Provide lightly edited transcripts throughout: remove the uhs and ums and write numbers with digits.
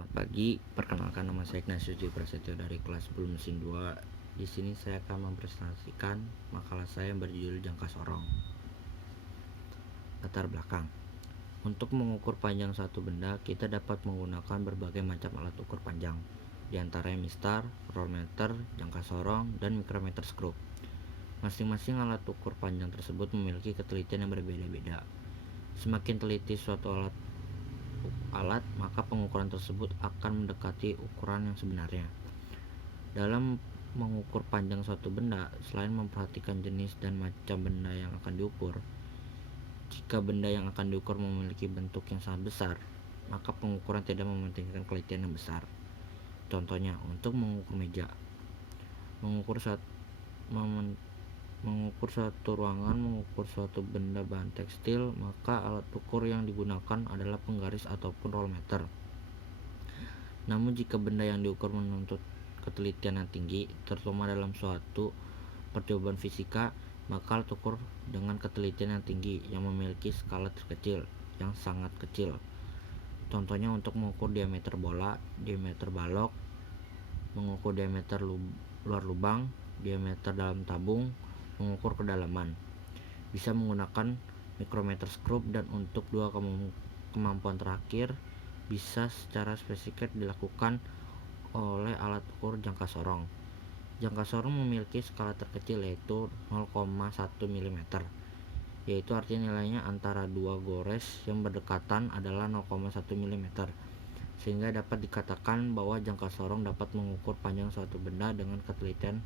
Selamat pagi, perkenalkan nama saya Ignatius Dwi Prasetyo dari kelas 10 mesin 2. Di sini saya akan mempresentasikan makalah saya yang berjudul Jangka Sorong. Latar belakang. Untuk mengukur panjang suatu benda, kita dapat menggunakan berbagai macam alat ukur panjang, di antaranya mistar, rollmeter, jangka sorong, dan mikrometer skrup. Masing-masing alat ukur panjang tersebut memiliki ketelitian yang berbeda-beda. Semakin teliti suatu alat, maka pengukuran tersebut akan mendekati ukuran yang sebenarnya. Dalam mengukur panjang suatu benda, selain memperhatikan jenis dan macam benda yang akan diukur, jika benda yang akan diukur memiliki bentuk yang sangat besar, maka pengukuran tidak mementingkan kelitian yang besar. Contohnya, untuk mengukur meja, mengukur suatu ruangan, mengukur suatu benda bahan tekstil, maka alat ukur yang digunakan adalah penggaris ataupun rollmeter. Namun jika benda yang diukur menuntut ketelitian yang tinggi, terutama dalam suatu percobaan fisika, maka alat ukur dengan ketelitian yang tinggi yang memiliki skala terkecil yang sangat kecil. Contohnya untuk mengukur diameter bola, diameter balok, mengukur diameter luar lubang, diameter dalam tabung, mengukur kedalaman. Bisa menggunakan mikrometer skrup, dan untuk dua kemampuan terakhir bisa secara spesifik dilakukan oleh alat ukur jangka sorong. Jangka sorong memiliki skala terkecil yaitu 0,1 mm, yaitu artinya nilainya antara dua gores yang berdekatan adalah 0,1 mm, sehingga dapat dikatakan bahwa jangka sorong dapat mengukur panjang suatu benda dengan ketelitian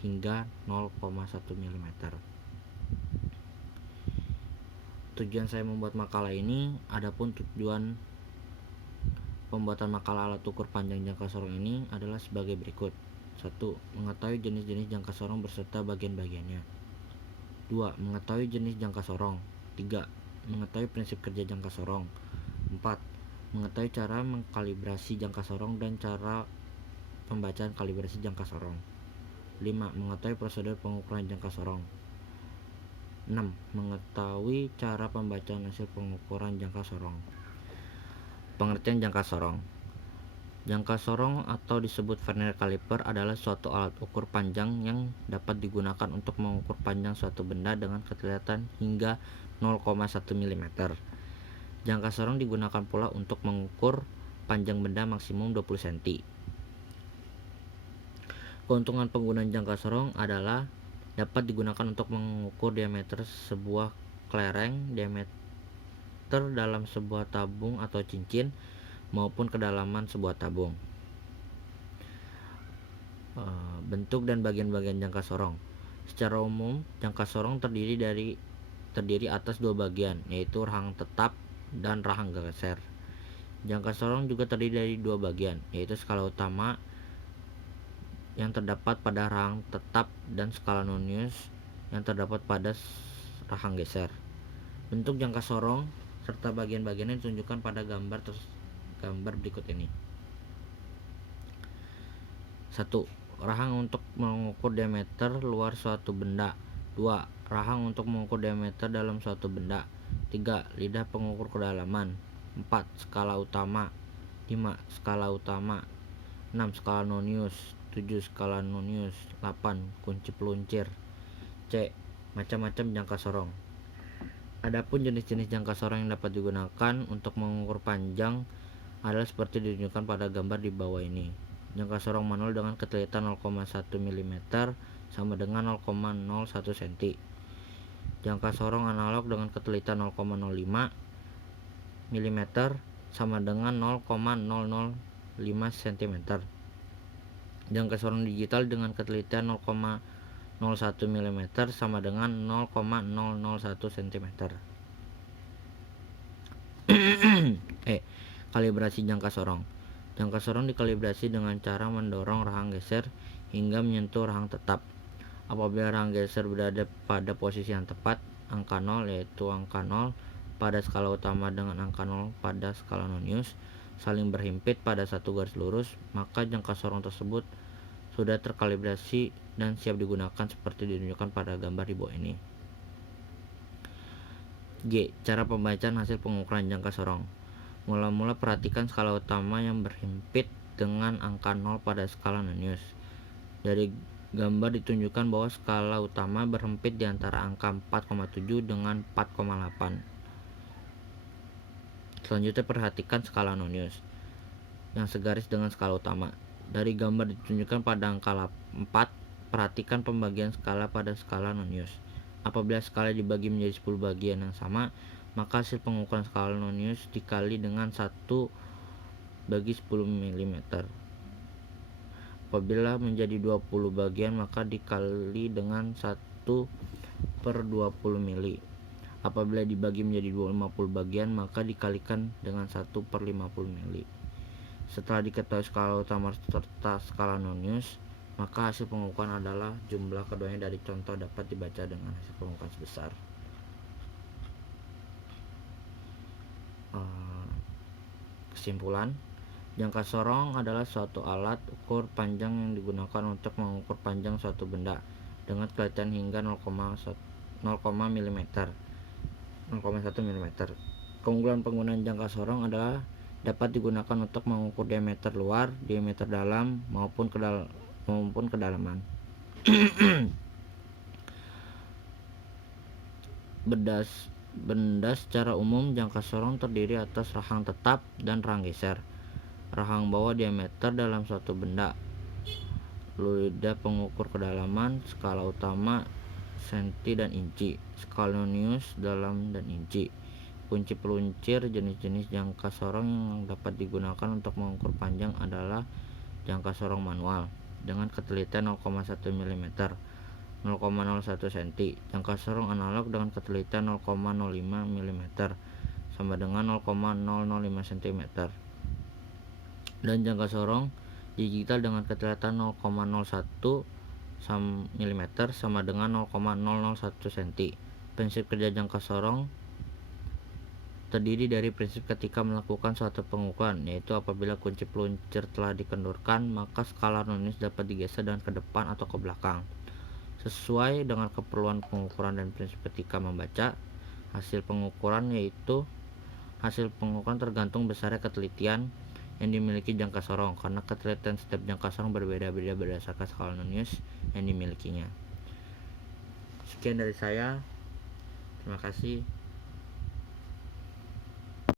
hingga 0,1 mm. Tujuan saya membuat makalah ini, adapun tujuan pembuatan makalah alat ukur panjang jangka sorong ini adalah sebagai berikut. 1. Mengetahui jenis-jenis jangka sorong beserta bagian-bagiannya. 2. Mengetahui jenis jangka sorong. 3. Mengetahui prinsip kerja jangka sorong. 4. Mengetahui cara mengkalibrasi jangka sorong dan cara pembacaan kalibrasi jangka sorong. 5. Mengetahui prosedur pengukuran jangka sorong. 6. Mengetahui cara pembacaan hasil pengukuran jangka sorong. Pengertian jangka sorong. Jangka sorong atau disebut vernier caliper adalah suatu alat ukur panjang yang dapat digunakan untuk mengukur panjang suatu benda dengan ketelitian hingga 0,1 mm. Jangka sorong digunakan pula untuk mengukur panjang benda maksimum 20 cm. Keuntungan penggunaan jangka sorong adalah dapat digunakan untuk mengukur diameter sebuah kelereng, diameter dalam sebuah tabung atau cincin, maupun kedalaman sebuah tabung. Bentuk dan bagian-bagian jangka sorong. Secara umum, jangka sorong terdiri atas dua bagian, yaitu rahang tetap dan rahang geser. Jangka sorong juga terdiri dari dua bagian, yaitu skala utama yang terdapat pada rahang tetap dan skala nonius yang terdapat pada rahang geser. Bentuk jangka sorong serta bagian-bagiannya ditunjukkan pada gambar berikut ini. 1. Rahang untuk mengukur diameter luar suatu benda. 2. Rahang untuk mengukur diameter dalam suatu benda. 3. Lidah pengukur kedalaman. 4. Skala utama. 5. Skala utama. 6. Skala nonius. 7. Skala nonius. 8. Kunci peluncir. C. Macam-macam jangka sorong. Adapun jenis-jenis jangka sorong yang dapat digunakan untuk mengukur panjang adalah seperti ditunjukkan pada gambar di bawah ini. Jangka sorong manual dengan ketelitian 0,1 mm sama dengan 0,01 cm. Jangka sorong analog dengan ketelitian 0,05 mm sama dengan 0,005 cm. Jangka sorong digital dengan ketelitian 0,01 mm sama dengan 0,001 cm. Kalibrasi jangka sorong. Jangka sorong dikalibrasi dengan cara mendorong rahang geser hingga menyentuh rahang tetap. Apabila rahang geser berada pada posisi yang tepat, angka 0 yaitu angka 0 pada skala utama dengan angka 0 pada skala nonius saling berhimpit pada satu garis lurus, maka jangka sorong tersebut sudah terkalibrasi dan siap digunakan seperti ditunjukkan pada gambar di bawah ini. G. Cara pembacaan hasil pengukuran jangka sorong. Mula-mula perhatikan skala utama yang berhimpit dengan angka 0 pada skala nonius. Dari gambar ditunjukkan bahwa skala utama berhimpit di antara angka 4,7 dengan 4,8. Selanjutnya perhatikan skala nonius yang segaris dengan skala utama. Dari gambar ditunjukkan pada angka 4, perhatikan pembagian skala pada skala nonius. Apabila skala dibagi menjadi 10 bagian yang sama, maka hasil pengukuran skala nonius dikali dengan 1 bagi 10 mm. Apabila menjadi 20 bagian, maka dikali dengan 1 per 20 mili. Apabila dibagi menjadi 50 bagian, maka dikalikan dengan 1 per 50 mili. Setelah diketahui skala utama serta skala nonius, maka hasil pengukuran adalah jumlah keduanya. Dari contoh dapat dibaca dengan hasil pengukuran sebesar. Kesimpulan, jangka sorong adalah suatu alat ukur panjang yang digunakan untuk mengukur panjang suatu benda dengan kelihatan hingga 0,1 mm. Keunggulan penggunaan jangka sorong adalah dapat digunakan untuk mengukur diameter luar, diameter dalam maupun kedalaman. Benda secara umum jangka sorong terdiri atas rahang tetap dan rahang geser. Rahang bawah diameter dalam suatu benda. Lidah pengukur kedalaman, skala utama senti dan inci, skala nonius dalam dan inci. Kunci peluncir jenis-jenis jangka sorong yang dapat digunakan untuk mengukur panjang adalah jangka sorong manual dengan ketelitian 0,1 mm, 0,01 cm. Jangka sorong analog dengan ketelitian 0,05 mm sama dengan 0,005 cm. Dan jangka sorong digital dengan ketelitian 0,01 mm sama dengan 0,001 cm. Prinsip kerja jangka sorong terdiri dari prinsip ketika melakukan suatu pengukuran, yaitu apabila kunci peluncir telah dikendurkan, maka skala nonius dapat digeser dan ke depan atau ke belakang sesuai dengan keperluan pengukuran dan prinsip ketika membaca. Hasil pengukuran tergantung besarnya ketelitian yang dimiliki jangka sorong, karena ketelitian setiap jangka sorong berbeda-beda berdasarkan skala nonius yang dimilikinya. Sekian dari saya, terima kasih.